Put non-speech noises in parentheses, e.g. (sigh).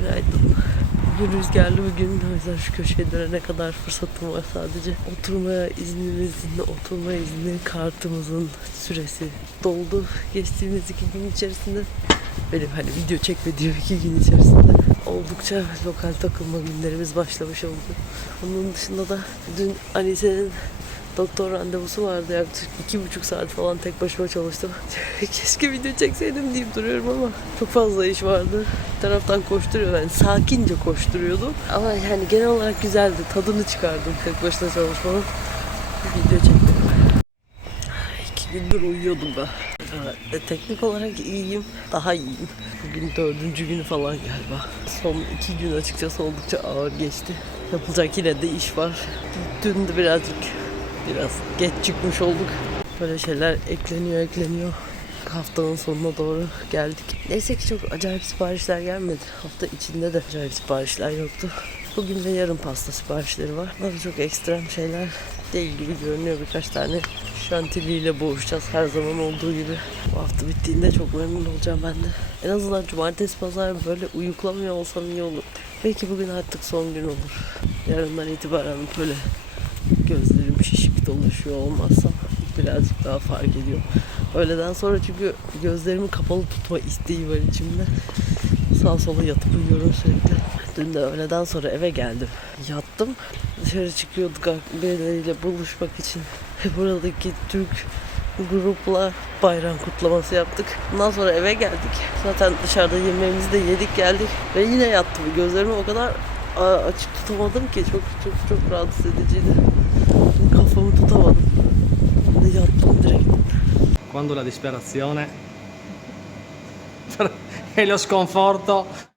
Günaydın. Bugün rüzgarlı bir gün. O yüzden şu köşeye dönene kadar fırsatım var sadece. Oturmaya iznimizin, oturma izni kartımızın süresi doldu. Geçtiğimiz iki gün içerisinde benim hani video çekmediğim iki gün içerisinde oldukça lokal takılma günlerimiz başlamış oldu. Onun dışında da dün Anise'nin doktor randevusu vardı yaklaşık iki buçuk saat falan tek başıma çalıştım. (laughs) Keşke video çekseydim deyip duruyorum ama çok fazla iş vardı. Bir taraftan koşturuyor yani sakince koşturuyordum. Ama yani genel olarak güzeldi. Tadını çıkardım tek başına çalışmanın. Video çektim. İki gündür uyuyordum ben. Evet, teknik olarak iyiyim. Daha iyiyim. Bugün dördüncü günü falan galiba. Son iki gün açıkçası oldukça ağır geçti. Yapılacak yine de iş var. Dün de birazcık biraz geç çıkmış olduk. Böyle şeyler ekleniyor ekleniyor. Haftanın sonuna doğru geldik. Neyse ki çok acayip siparişler gelmedi. Hafta içinde de acayip siparişler yoktu. Bugün ve yarın pasta siparişleri var. Da çok ekstrem şeyler değil gibi görünüyor. Birkaç tane şantiliyle boğuşacağız her zaman olduğu gibi. Bu hafta bittiğinde çok memnun olacağım ben de. En azından cumartesi pazar böyle uyuklamıyor olsam iyi olur. Belki bugün artık son gün olur. Yarından itibaren böyle gözlerim şişik dolaşıyor olmazsam birazcık daha fark ediyor. Öğleden sonra çünkü gözlerimi kapalı tutma isteği var içimde. Sağ sola yatıp uyuyorum sürekli. Dün de öğleden sonra eve geldim. Yattım. Dışarı çıkıyorduk birileriyle buluşmak için. Buradaki Türk grupla bayram kutlaması yaptık. Ondan sonra eve geldik. Zaten dışarıda yemeğimizi de yedik geldik. Ve yine yattım. Gözlerimi o kadar açık tutamadım ki çok çok çok rahatsız ediciydi. Kafamı tutamadım. Yattım direkt. quando la disperazione (laughs) e lo sconforto